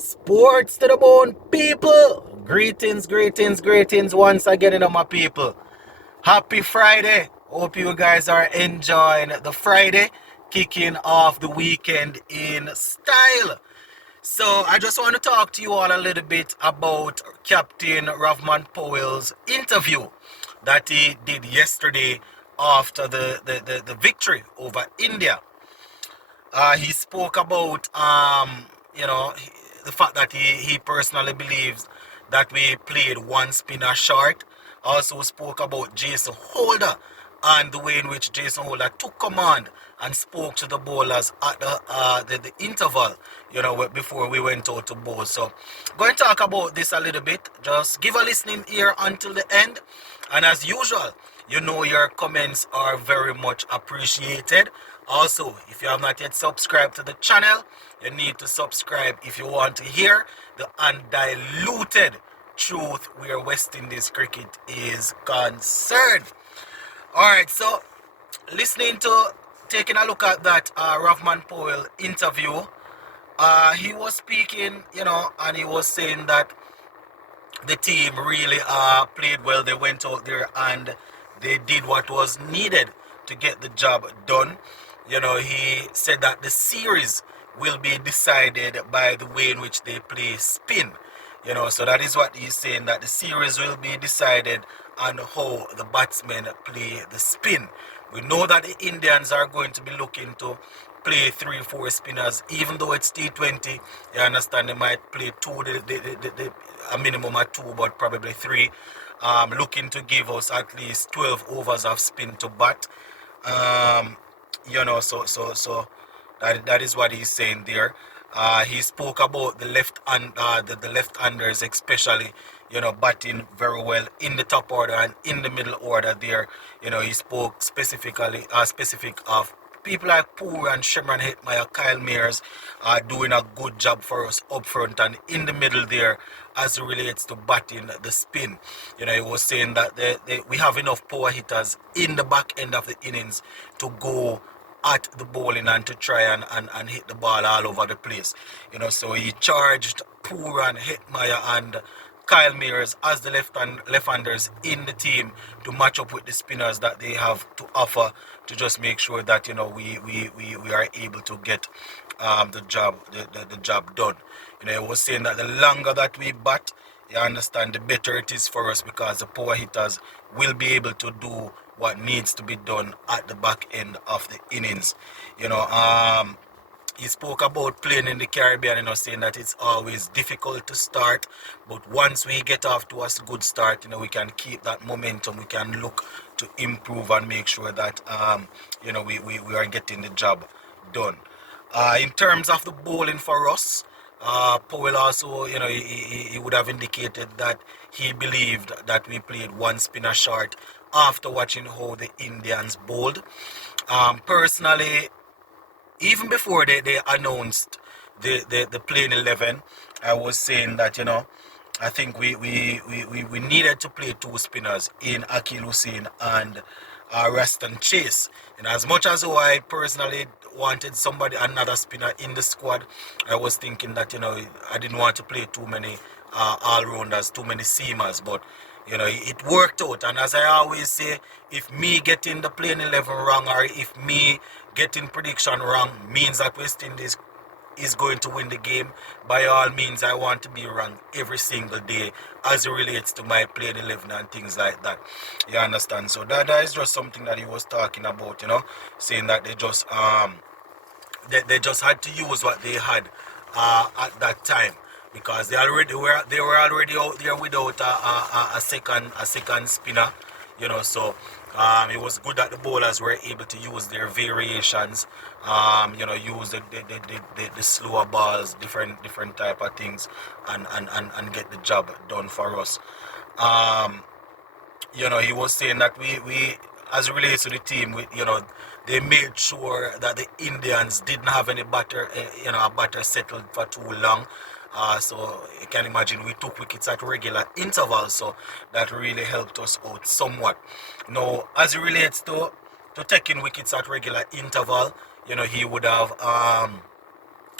Sports to the bone, people. Greetings, greetings, greetings once again, my people. Happy Friday. Hope you guys are enjoying the Friday, kicking off the weekend in style. So, I just want to talk to you all a little bit about Captain Ravman Powell's interview that he did yesterday after the victory over India. He spoke about you know the fact that he personally believes that we played one spinner short. Also spoke about Jason Holder and the way in which Jason Holder took command and spoke to the bowlers at the interval, before we went out to bowl. So, going to talk about this a little bit. Just give a listening ear until the end. And as usual, your comments are very much appreciated. Also, if you have not yet subscribed to the channel, you need to subscribe if you want to hear the undiluted truth where West Indies cricket is concerned. Alright, so taking a look at that Ravman Powell interview, he was speaking, and he was saying that the team really played well. They went out there and they did what was needed to get the job done. He said that the series will be decided by the way in which they play spin. So that is what he's saying, that the series will be decided on how the batsmen play the spin. We know that the Indians are going to be looking to play 3-4 spinners, even though it's T20. You understand, they might play a minimum of two, but probably three. Looking to give us at least 12 overs of spin to bat. So that is what he's saying there. He spoke about the the left-handers especially, batting very well in the top order and in the middle order there. He spoke specific of people like Poor and Shimron Hetmeyer, Kyle Mears are doing a good job for us up front and in the middle there as it relates to batting the spin. He was saying that we have enough power hitters in the back end of the innings to go at the bowling and to try and hit the ball all over the place. So he charged Poor and Hetmeyer and Kyle Mears as the left-handers in the team to match up with the spinners that they have to offer to just make sure that we are able to get the job done. He was saying that the longer that we bat, you understand, the better it is for us because the power hitters will be able to do what needs to be done at the back end of the innings. He spoke about playing in the Caribbean, saying that it's always difficult to start, but once we get off to a good start, we can keep that momentum. We can look to improve and make sure that we are getting the job done. In terms of the bowling for us, Powell also, he would have indicated that he believed that we played one spinner short after watching how the Indians bowled. Personally, even before they announced the playing 11, I was saying that, I think we needed to play two spinners in Akil Hussain and Raston Chase. As much as I personally wanted another spinner in the squad, I was thinking that, I didn't want to play too many all-rounders, too many seamers, but it worked out. And as I always say, if me getting the playing 11 wrong or if me getting prediction wrong means that West Indies is going to win the game, by all means I want to be wrong every single day as it relates to my playing 11 and things like that. You understand? So that is just something that he was talking about, saying that they just had to use what they had at that time, because they were already out there without a second spinner. So it was good that the bowlers were able to use their variations, use the slower balls, different type of things, and get the job done for us. He was saying that we as it relates to the team, they made sure that the Indians didn't have any a batter settled for too long. So you can imagine we took wickets at regular intervals, so that really helped us out somewhat. Now, as it relates to taking wickets at regular interval, he would have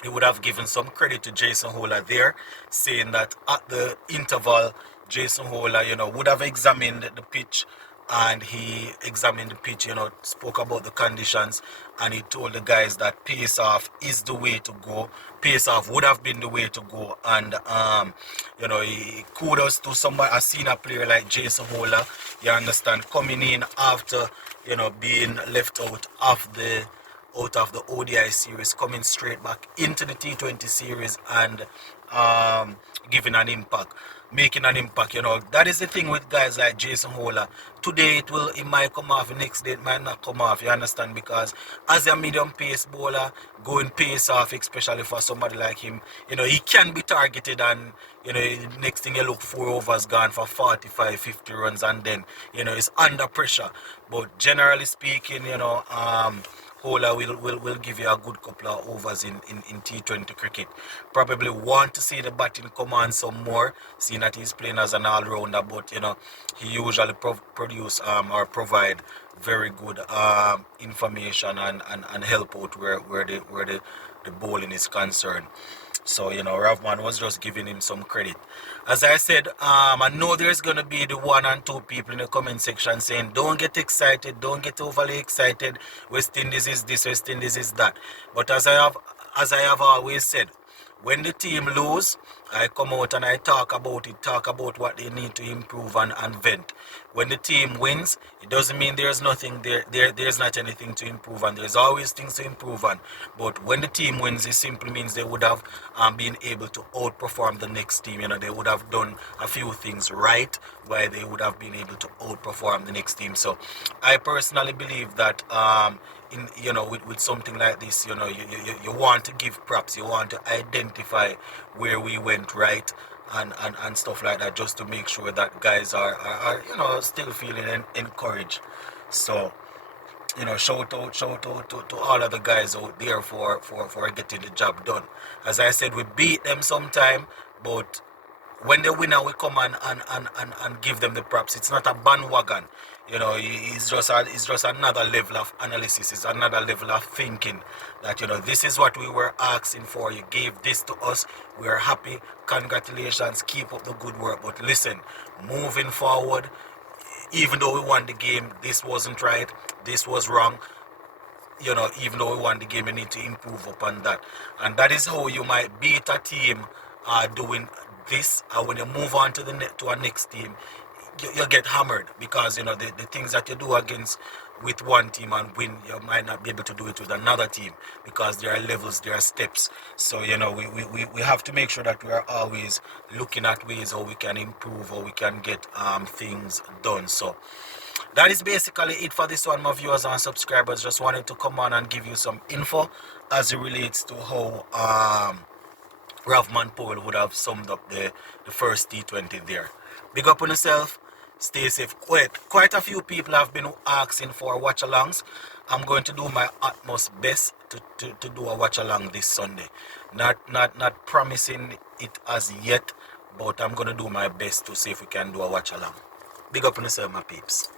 he would have given some credit to Jason Holler there, saying that at the interval, Jason Holler, would have examined the pitch, and he examined the pitch, spoke about the conditions, and he told the guys that pace off is the way to go. Pace off would have been the way to go, and kudos to somebody, a senior player like Jason Holler. You understand, coming in after being left out of the ODI series, coming straight back into the T20 series and giving an impact, making an impact. That is the thing with guys like Jason Holler. Today it might come off, the next day it might not come off. You understand? Because as a medium pace bowler, going pace off, especially for somebody like him, he can be targeted, and next thing you look, 4 overs gone for 45, 50 runs, and then it's under pressure. But generally speaking, Holler will give you a good couple of overs in T20 cricket. Probably want to see the batting come on some more, seeing that he's playing as an all-rounder, but he usually produce or provide very good information and help out where the bowling is concerned. So, Ravman was just giving him some credit. As I said, I know there's going to be the 1 and 2 people in the comment section saying, don't get excited, don't get overly excited, West Indies is this, West Indies is that. But as I have always said, when the team lose, I come out and I talk about what they need to improve and vent. When the team wins, it doesn't mean there's nothing there's not anything to improve, and there's always things to improve on. But when the team wins, it simply means they would have been able to outperform the next team. They would have done a few things right, why they would have been able to outperform the next team. So I personally believe that with something like this, you want to give props, you want to identify where we went right and stuff like that, just to make sure that guys are still feeling encouraged. So shout out to all of the guys out there for getting the job done. As I said, we beat them sometime, but when the winner will come and give them the props, it's not a bandwagon. It's just another level of analysis. It's another level of thinking that this is what we were asking for. You gave this to us. We are happy. Congratulations. Keep up the good work. But listen, moving forward, even though we won the game, this wasn't right. This was wrong. Even though we won the game, you need to improve upon that. And that is how you might beat a team doing this, and when you move on to our next team, you get hammered, because the things that you do against with one team and win, you might not be able to do it with another team, because there are levels, there are steps. So we have to make sure that we are always looking at ways how we can improve, how we can get things done. So that is basically it for this one, my viewers and subscribers. Just wanted to come on and give you some info as it relates to how Ravman Powell would have summed up the first T20 there. Big up on yourself. Stay safe. Quite a few people have been asking for watch-alongs. I'm going to do my utmost best to do a watch-along this Sunday. Not promising it as yet, but I'm going to do my best to see if we can do a watch-along. Big up on yourself, my peeps.